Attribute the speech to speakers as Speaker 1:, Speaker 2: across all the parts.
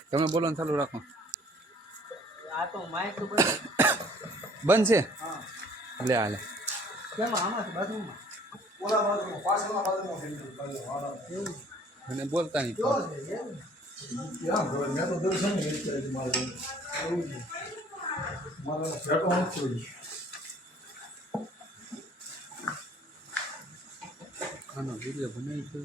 Speaker 1: તમે બોલો ને ચાલુ રાખો.
Speaker 2: આ તો માઇક તો બંધ.
Speaker 1: બંધ છે.
Speaker 2: હા.
Speaker 1: લે હાલે.
Speaker 2: કેમ આમાં છે બાથરૂમમાં?
Speaker 3: ઓલા બાજુમાં પાછળના બાજુમાં
Speaker 2: એવું
Speaker 1: અને બોલતા નહીં.
Speaker 2: કેવો છે એમ?
Speaker 3: ક્યાં ગયો? મેં તો દર્શન નહીં કર્યું મારે.
Speaker 2: એવું છે.
Speaker 3: મારે ભેટો નથી.
Speaker 1: આનો વિડીયો બનાવી છે.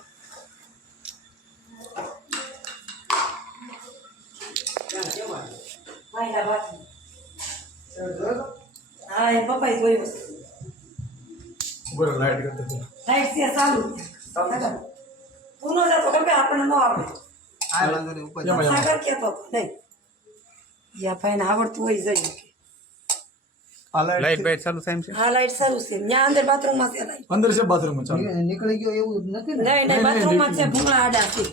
Speaker 2: ક્યાં કેવા?
Speaker 4: માયલા બાકી.
Speaker 3: એ જોયો તો?
Speaker 4: હા એ પપ્પાએ જોયું છે.
Speaker 3: ઉપર લાઈટ કરતો હતો.
Speaker 4: લાઈટ છે ચાલુ. તું ન જતો કેમ કે આપણને ન આવડે.
Speaker 2: આ વાંધો નહીં ઉપર
Speaker 3: એમાં એમાં.
Speaker 4: સાગર કહેતો હતો નહીં. યા ભાઈને આવડતું હોય જઈએ કે
Speaker 3: આ
Speaker 1: લાઈટ
Speaker 3: લાઈટ
Speaker 1: બાઈટ ચાલુ થાય એમ છે.
Speaker 4: હા લાઈટ શરૂ છે ત્યાં અંદર બાથરૂમમાં છે લાઈટ.
Speaker 3: અંદર છે બાથરૂમમાં ચાલુ.
Speaker 2: નીકળી ગયો એવું નથી ને?
Speaker 4: નહીં નહીં બાથરૂમમાં છે ભૂંગળા આડા છે.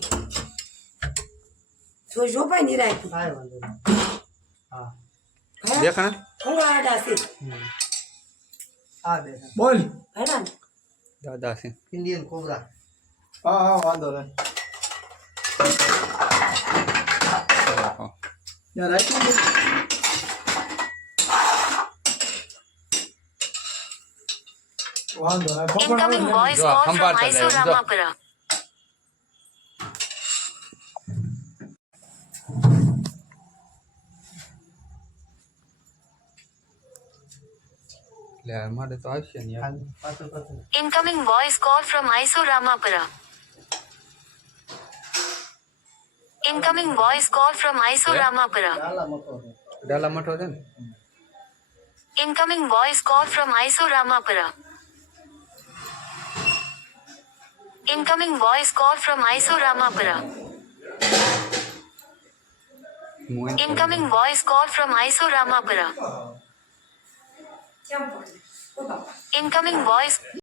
Speaker 4: જો ભાઈ નિરાય
Speaker 2: કાંઈ વાંધો નહીં. હા
Speaker 1: દેખાણ
Speaker 4: ભૂંગળા આડા છે
Speaker 2: આ દે
Speaker 3: બોલ.
Speaker 4: હેડા ને
Speaker 1: દાદા છે.
Speaker 2: Indian cobra.
Speaker 3: હા હા વાંધો નહીં.
Speaker 1: રાખો.
Speaker 3: યાર રાખ્યું ને? વાંધો નહીં. ફોન આવે
Speaker 5: Incoming
Speaker 3: ને?
Speaker 5: voice
Speaker 1: જો,
Speaker 5: call from
Speaker 1: સંભાળતા
Speaker 5: Mysore
Speaker 1: જાય, જો.
Speaker 5: Ramapura.
Speaker 1: લે મારે તો આવશે ને યાર.
Speaker 2: પાછળ પાછળ.
Speaker 5: Incoming voice call from Mysore Ramapura. Incoming voice call from Mysore Ramapura.
Speaker 2: ચાલા મોટો છે.
Speaker 1: ડાલા મઠો છે ને.
Speaker 5: Incoming voice call from Mysore Ramapura. Incoming voice call from Mysore Ramapura.
Speaker 1: હું
Speaker 5: Incoming voice call from Mysore Ramapura.
Speaker 4: કેમ પડે ઓ બાપા
Speaker 5: Incoming voice